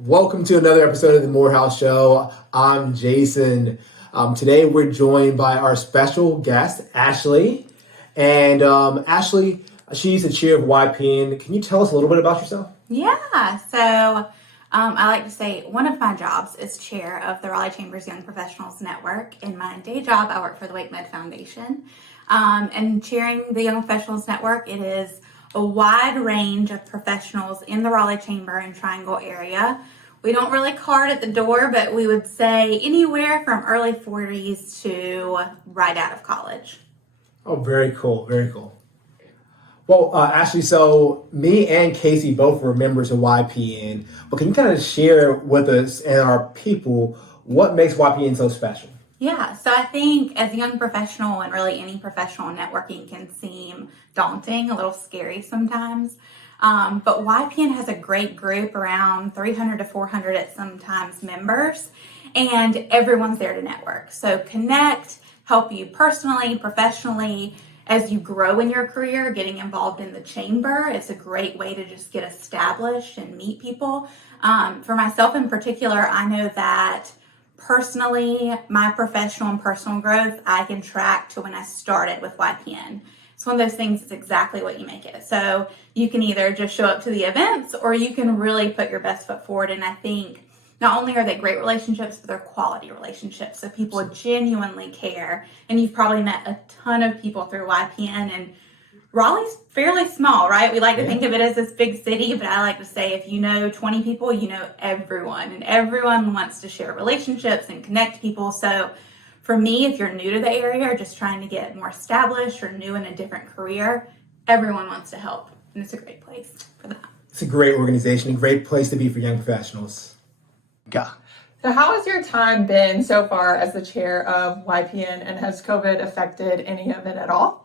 Welcome to another episode of the Moorehouse Show. I'm Jason. Today we're joined by our special guest, Ashley. And Ashley, she's the chair of YPN. Can you tell us a little bit about yourself? Yeah, so I like to say one of my jobs is chair of the Raleigh Chamber's Young Professionals Network. In my day job, I work for the Wake Med Foundation. And chairing the Young Professionals Network, it is a wide range of professionals in the Raleigh Chamber and Triangle area. We don't really card at the door, but we would say anywhere from early 40s to right out of college. Oh, very cool, very cool. Well, Ashley, so me and Casey both were members of YPN, but can you kind of share with us and our people what makes YPN so special? Yeah, so I think as a young professional and really any professional networking can seem daunting, a little scary sometimes. But YPN has a great group, around 300 to 400 at sometimes members, and everyone's there to network. So connect, help you personally, professionally, as you grow in your career. Getting involved in the chamber, it's a great way to just get established and meet people. For myself in particular, I know that personally, my professional and personal growth, I can track to when I started with YPN. It's one of those things, it's exactly what you make it. So you can either just show up to the events or you can really put your best foot forward. And I think not only are they great relationships, but they're quality relationships. So people genuinely care. And you've probably met a ton of people through YPN. And Raleigh's fairly small, right? We like to think of it as this big city, but I like to say if you know 20 people, you know everyone. And everyone wants to share relationships and connect people. So for me, if you're new to the area or just trying to get more established or new in a different career, everyone wants to help. And it's a great place for that. It's a great organization, a great place to be for young professionals. Yeah. So how has your time been so far as the chair of YPN, and has COVID affected any of it at all?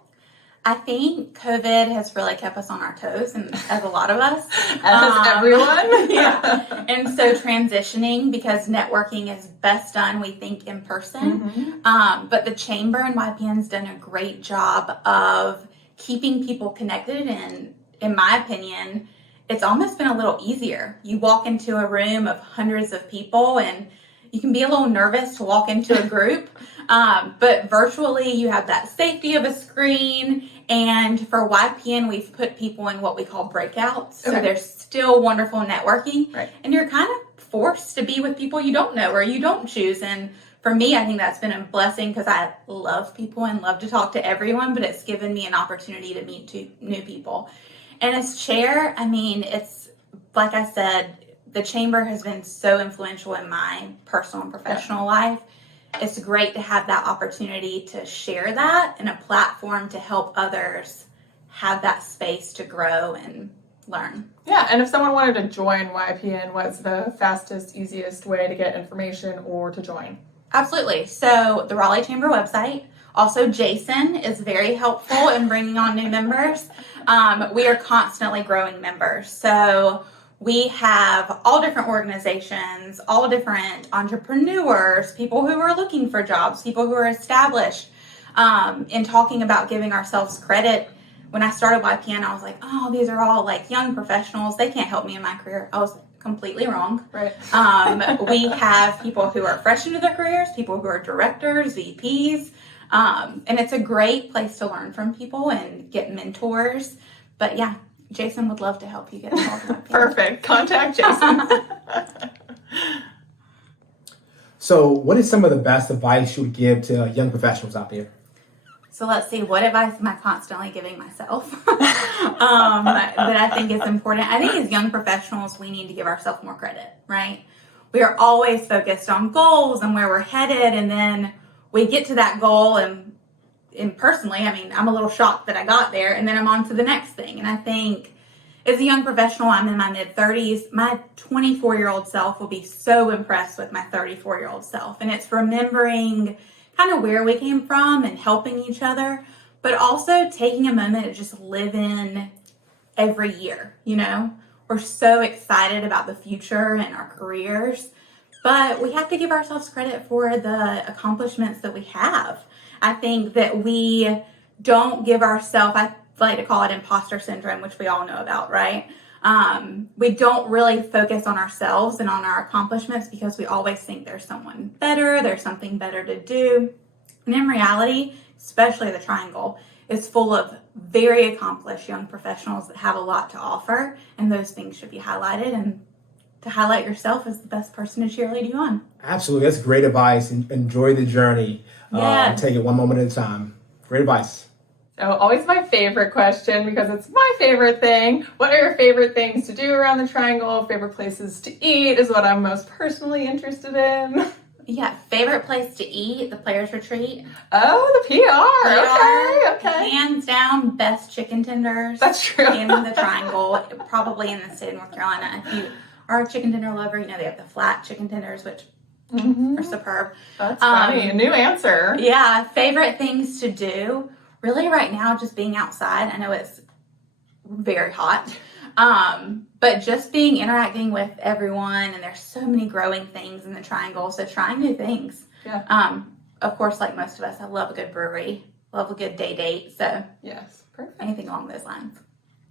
I think COVID has really kept us on our toes, and as a lot of us. As everyone. Yeah. And so transitioning, because networking is best done, we think, in person. But the Chamber and YPN's done a great job of keeping people connected, and in my opinion, it's almost been a little easier. You walk into a room of hundreds of people and you can be a little nervous to walk into a group, but virtually you have that safety of a screen. And for YPN, we've put people in what we call breakouts. So there's still wonderful networking. Right. And you're kind of forced to be with people you don't know or you don't choose. And for me, I think that's been a blessing because I love people and love to talk to everyone, but it's given me an opportunity to meet new people. And as chair, I mean, it's like I said, the chamber has been so influential in my personal and professional life. It's great to have that opportunity to share that and a platform to help others have that space to grow and learn. Yeah, and if someone wanted to join YPN, what's the fastest, easiest way to get information or to join? Absolutely. So the Raleigh Chamber website. Also, Jason is very helpful in bringing on new members. We are constantly growing members. So we have all different organizations, all different entrepreneurs, people who are looking for jobs, people who are established. In talking about giving ourselves credit, when I started YPN, I was like, oh, these are all like young professionals. They can't help me in my career. I was completely wrong. Right. We have people who are fresh into their careers, people who are directors, VPs. And it's a great place to learn from people and get mentors. But yeah, Jason would love to help you get involved with Perfect. Contact Jason. So what is some of the best advice you would give to young professionals out there? So let's see, what advice am I constantly giving myself that I think is important? I think as young professionals, we need to give ourselves more credit, right? We are always focused on goals and where we're headed, and then we get to that goal and personally, I mean, I'm a little shocked that I got there, and then I'm on to the next thing. And I think as a young professional, I'm in my mid-30s, my 24-year-old self will be so impressed with my 34-year-old self. And it's remembering kind of where we came from and helping each other, but also taking a moment to just live in every year, you know? We're so excited about the future and our careers, but we have to give ourselves credit for the accomplishments that we have. I think that we don't give ourselves, I like to call it imposter syndrome, which we all know about, right? We don't really focus on ourselves and on our accomplishments because we always think there's someone better, there's something better to do. And in reality, especially the Triangle, is full of very accomplished young professionals that have a lot to offer, and those things should be highlighted. And to highlight yourself as the best person to cheerlead you on. Absolutely. That's great advice. Enjoy the journey. Yes. Take it one moment at a time. Great advice. So always my favorite question because it's my favorite thing. What are your favorite things to do around the Triangle? Favorite places to eat is what I'm most personally interested in. Yeah, favorite place to eat, the Players Retreat. Oh, the PR. Okay. Hands down, best chicken tenders. That's true. In the Triangle, probably in the state of North Carolina. If you are a chicken tender lover, you know they have the flat chicken tenders, which are superb. That's funny. A new answer. Yeah, favorite things to do. Really right now, just being outside. I know it's very hot. But just interacting with everyone, and there's so many growing things in the Triangle, so trying new things. Yeah. Of course, like most of us, I love a good brewery, love a good day date, so Yes, perfect. anything along those lines.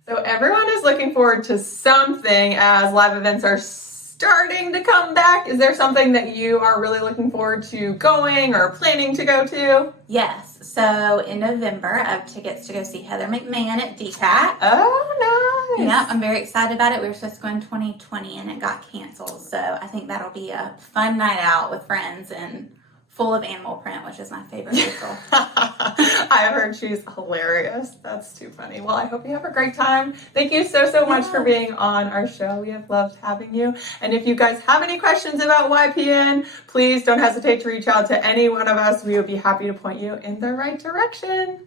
So everyone is looking forward to something as live events are starting to come back. Is there something that you are really looking forward to going or planning to go to? Yes, so in November, I have tickets to go see Heather McMahon at DCAT. Oh, nice. Yeah, I'm very excited about it. We were supposed to go in 2020 and it got canceled. So I think that'll be a fun night out with friends and full of animal print, which is my favorite vehicle. I've heard she's hilarious. That's too funny. Well, I hope you have a great time. Thank you so much for being on our show. We have loved having you. And if you guys have any questions about YPN, please don't hesitate to reach out to any one of us. We would be happy to point you in the right direction.